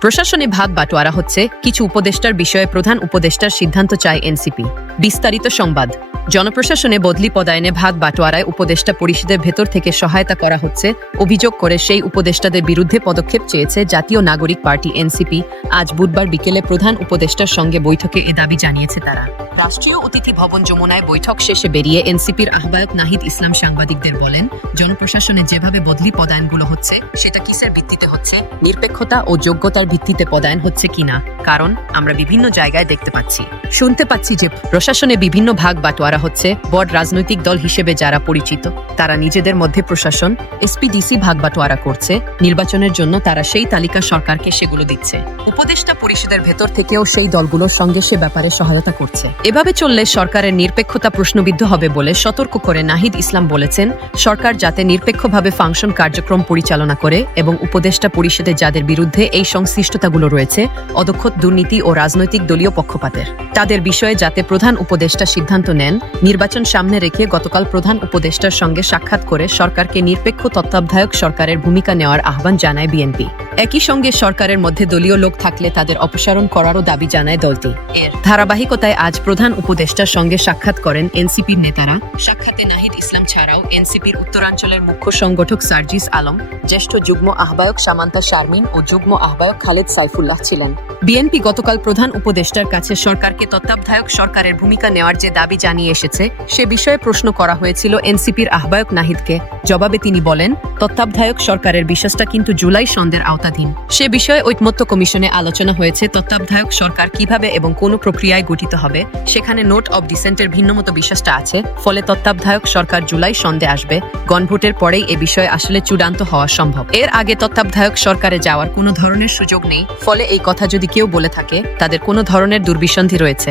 প্রশাসনে ভাগ বাটোয়ারা হচ্ছে কিছু উপদেষ্টার বিষয়ে প্রধান উপদেষ্টার সিদ্ধান্ত চায় এনসিপি। বিস্তারিত সংবাদ। জনপ্রশাসনে বদলি পদায়নে ভাগ বাটোয়ারায় উপদেষ্টা পরিষদের ভেতর থেকে সহায়তা করা হচ্ছে। অভিযোগ করে সেই উপদেষ্টাদের বিরুদ্ধে পদক্ষেপ চেয়েছে জাতীয় নাগরিক পার্টি এনসিপি। আজ বুধবার বিকেলে প্রধান উপদেষ্টার সঙ্গে বৈঠকে এ দাবি জানিয়েছে তারা। রাষ্ট্রীয় অতিথি ভবন যমুনায় বৈঠক শেষে বেরিয়ে এনসিপির আহ্বায়ক নাহিদ ইসলাম সাংবাদিকদের বলেন, জনপ্রশাসনে যেভাবে বদলি পদায়নগুলো হচ্ছে, সেটা কিসের ভিত্তিতে হচ্ছে? নিরপেক্ষতা ও যোগ্যতার ভিত্তিতে পদায়ন হচ্ছে কিনা? কারণ আমরা বিভিন্ন জায়গায় দেখতে পাচ্ছি। শুনতে পাচ্ছি যে প্রশাসনে বিভিন্ন ভাগ বাটোয়ারা হচ্ছে বড় রাজনৈতিক দল হিসেবে যারা পরিচিত, তারা নিজেদের মধ্যে প্রশাসন এসপিডিসি ভাগ বাটোয়ারা করছে, নির্বাচনের জন্য তারা সেই তালিকা সরকারকে সেগুলো দিচ্ছে। উপদেষ্টা পরিষদের ভেতর থেকেও সেই দলগুলোর সঙ্গে সে ব্যাপারে সহায়তা করছে। এভাবে চললে সরকারের নিরপেক্ষতা প্রশ্নবিদ্ধ হবে বলে সতর্ক করে নাহিদ ইসলাম বলেছেন, সরকার যাতে নিরপেক্ষভাবে ফাংশন কার্যক্রম পরিচালনা করে এবং উপদেষ্টা পরিষদে যাদের বিরুদ্ধে এই সংশ্লিষ্টতাগুলো রয়েছে অদক্ষ দুর্নীতি ও রাজনৈতিক দলীয় পক্ষপাতের। তাদের বিষয়ে যাতে প্রধান উপদেষ্টা সিদ্ধান্ত নেন নির্বাচন সামনে রেখে গতকাল প্রধান উপদেষ্টার সঙ্গে সাক্ষাৎ করে সরকারকে নিরপেক্ষ তত্ত্বাবধায়ক সরকারের ভূমিকা নেওয়ার আহ্বান জানায় বিএনপি। একই সঙ্গে সরকারের মধ্যে দলীয় লোক থাকলে তাদের অপসারণ করারও দাবি জানায় দলটি। এর ধারাবাহিকতায় আজ প্রধান উপদেষ্টার সঙ্গে সাক্ষাৎ করেন এনসিপির নেতারা। সাক্ষাতে নাহিদ ইসলাম ছাড়াও এনসিপির উত্তরাঞ্চলের মুখ্য সংগঠক সার্জিস আলম, জ্যেষ্ঠ যুগ্ম আহ্বায়ক সামান্তা শারমিন ও যুগ্ম আহ্বায়ক খালেদ সাইফুল্লাহ ছিলেন। বিএনপি গতকাল প্রধান উপদেষ্টার কাছে সরকারকে তত্ত্বাবধায়ক সরকারের ভূমিকা নেওয়ার যে দাবি জানিয়ে এসেছে, সে বিষয়ে প্রশ্ন করা হয়েছিল এনসিপির আহ্বায়ক নাহিদকে। জবাবে তিনি বলেন, তত্ত্বাবধায়ক সরকারের বিশ্বাসটা কিন্তু জুলাই সন্ধ্যের আওতাধীন সে বিষয়ে ঐকমত্য কমিশনে আলোচনা হয়েছে, তত্ত্বাবধায়ক সরকার কীভাবে এবং কোন প্রক্রিয়ায় গঠিত হবে, সেখানে নোট অব ডিসেন্টের ভিন্নমতো বিশ্বাসটা আছে, ফলে তত্ত্বাবধায়ক সরকার জুলাই সন্ধে আসবে, গণভোটের পরেই এ বিষয়ে আসলে চূড়ান্ত হওয়া সম্ভব। এর আগে তত্ত্বাবধায়ক সরকারে যাওয়ার কোনো ধরনের সুযোগ নেই, ফলে এই কথা যদি কেউ বলে থাকে, তাদের কোনো ধরনের দুর্বিসন্ধি রয়েছে।